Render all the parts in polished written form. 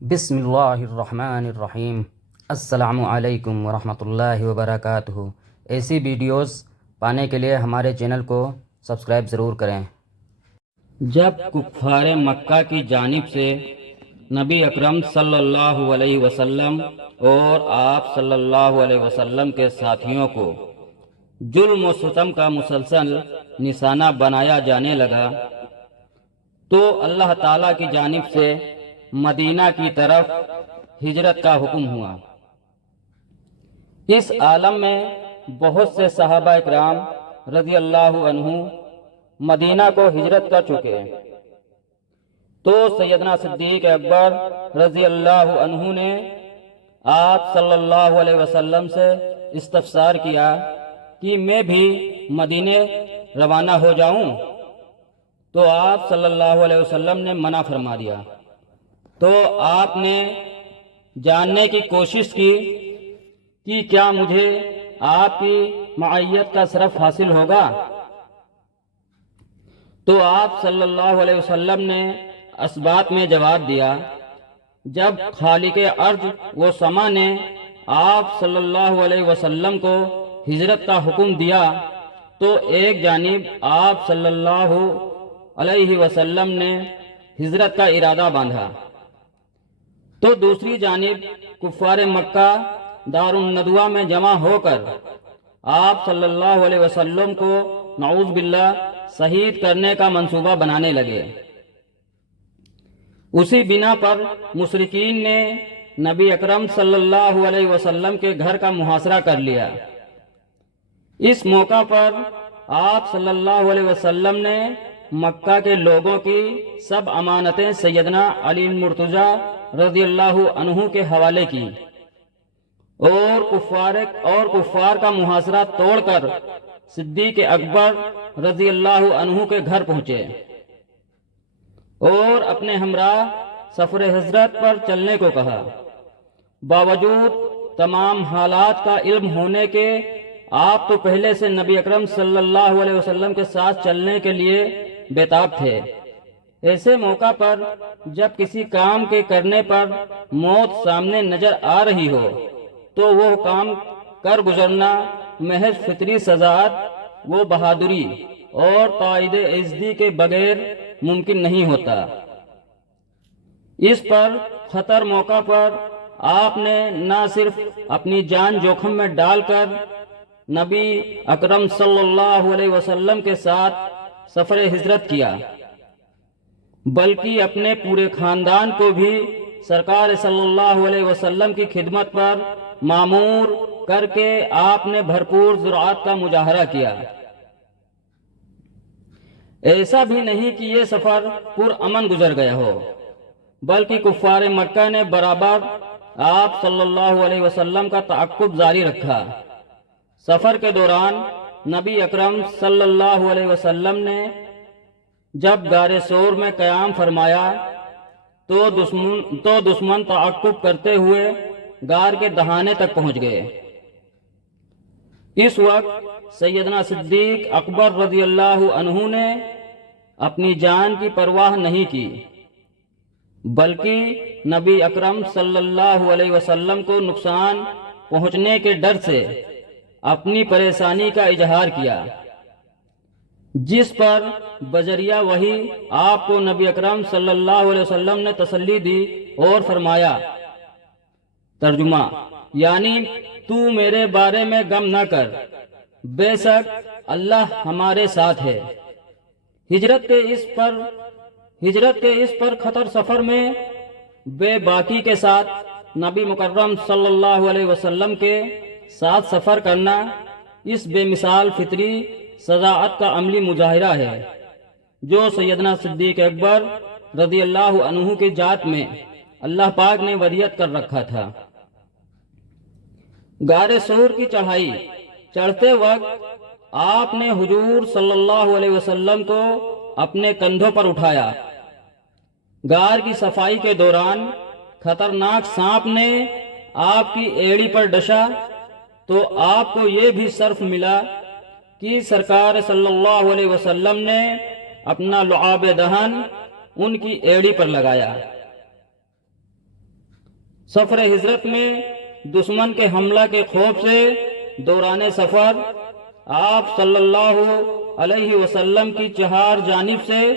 بسم اللہ الرحمن الرحیم۔ السلام علیکم ورحمۃ اللہ وبرکاتہ۔ ایسی ویڈیوز پانے کے لیے ہمارے چینل کو سبسکرائب ضرور کریں۔ جب کفار مکہ کی جانب سے نبی اکرم صلی اللہ علیہ وسلم اور آپ صلی اللہ علیہ وسلم کے ساتھیوں کو ظلم و ستم کا مسلسل نشانہ بنایا جانے لگا تو اللہ تعالیٰ کی جانب سے مدینہ کی طرف ہجرت کا حکم ہوا۔ اس عالم میں بہت سے صحابہ اکرام رضی اللہ عنہ مدینہ کو ہجرت کر چکے، تو سیدنا صدیق اکبر رضی اللہ عنہ نے آپ صلی اللہ علیہ وسلم سے استفسار کیا کہ میں بھی مدینے روانہ ہو جاؤں، تو آپ صلی اللہ علیہ وسلم نے منع فرما دیا۔ تو آپ نے جاننے کی کوشش کی کہ کیا مجھے آپ کی معیت کا شرف حاصل ہوگا؟ تو آپ صلی اللہ علیہ وسلم نے اثبات میں جواب دیا۔ جب خالق ارض و سما نے آپ صلی اللہ علیہ وسلم کو ہجرت کا حکم دیا تو ایک جانب آپ صلی اللہ علیہ وسلم نے ہجرت کا ارادہ باندھا، تو دوسری جانب کفار مکہ دار الندوہ میں جمع ہو کر آپ صلی اللہ علیہ وسلم کو نعوذ باللہ شہید کرنے کا منصوبہ بنانے لگے۔ اسی بنا پر مشرکین نے نبی اکرم صلی اللہ علیہ وسلم کے گھر کا محاصرہ کر لیا۔ اس موقع پر آپ صلی اللہ علیہ وسلم نے مکہ کے لوگوں کی سب امانتیں سیدنا علی مرتضیٰ رضی اللہ عنہ کے حوالے کی اور کفار کا محاصرہ توڑ کر صدیق اکبر رضی اللہ عنہ کے گھر پہنچے اور اپنے ہمراہ سفر ہجرت پر چلنے کو کہا۔ باوجود تمام حالات کا علم ہونے کے آپ تو پہلے سے نبی اکرم صلی اللہ علیہ وسلم کے ساتھ چلنے کے لیے بیتاب تھے۔ ایسے موقع پر جب کسی کام کے کرنے پر موت سامنے نظر آ رہی ہو تو وہ کام کر گزرنا محض فطری سزاعت و بہادری اور تائید عزتی کے بغیر ممکن نہیں ہوتا۔ اس پر خطر موقع پر آپ نے نہ صرف اپنی جان جوخم میں ڈال کر نبی اکرم صلی اللہ علیہ وسلم کے ساتھ سفر ہجرت کیا بلکہ اپنے پورے خاندان کو بھی سرکار صلی اللہ علیہ وسلم کی خدمت پر مامور کر کے آپ نے بھرپور جرأت کا مظاہرہ کیا۔ ایسا بھی نہیں کہ یہ سفر پرامن گزر گیا ہو، بلکہ کفار مکہ نے برابر آپ صلی اللہ علیہ وسلم کا تعقب جاری رکھا۔ سفر کے دوران نبی اکرم صلی اللہ علیہ وسلم نے جب غار ثور میں قیام فرمایا تو دشمن تعقب کرتے ہوئے غار کے دہانے تک پہنچ گئے۔ اس وقت سیدنا صدیق اکبر رضی اللہ عنہ نے اپنی جان کی پرواہ نہیں کی، بلکہ نبی اکرم صلی اللہ علیہ وسلم کو نقصان پہنچنے کے ڈر سے اپنی پریشانی کا اظہار کیا، جس پر بذریعہ وحی آپ کو نبی اکرم صلی اللہ علیہ وسلم نے تسلی دی اور فرمایا، ترجمہ یعنی تو میرے بارے میں غم نہ کر، بے شک اللہ ہمارے ساتھ ہے۔ ہجرت کے اس پر خطر سفر میں بے باکی کے ساتھ نبی مکرم صلی اللہ علیہ وسلم کے ساتھ سفر کرنا اس بے مثال فطری شجاعت کا عملی مظاہرہ ہے جو سیدنا صدیق اکبر رضی اللہ عنہ کی ذات میں اللہ پاک نے ودیعت کر رکھا تھا۔ غار ثور کی چڑھائی چڑھتے وقت آپ نے حضور صلی اللہ علیہ وسلم کو اپنے کندھوں پر اٹھایا۔ غار کی صفائی کے دوران خطرناک سانپ نے آپ کی ایڑی پر ڈسا تو آپ کو یہ بھی شرف ملا کہ سرکار صلی اللہ علیہ وسلم نے اپنا لعاب دہن ان کی ایڑی پر لگایا۔ سفر ہجرت میں دشمن کے حملہ کے خوف سے دوران سفر آپ صلی اللہ علیہ وسلم کی چہار جانب سے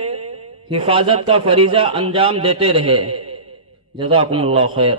حفاظت کا فریضہ انجام دیتے رہے۔ جزاکم اللہ خیر۔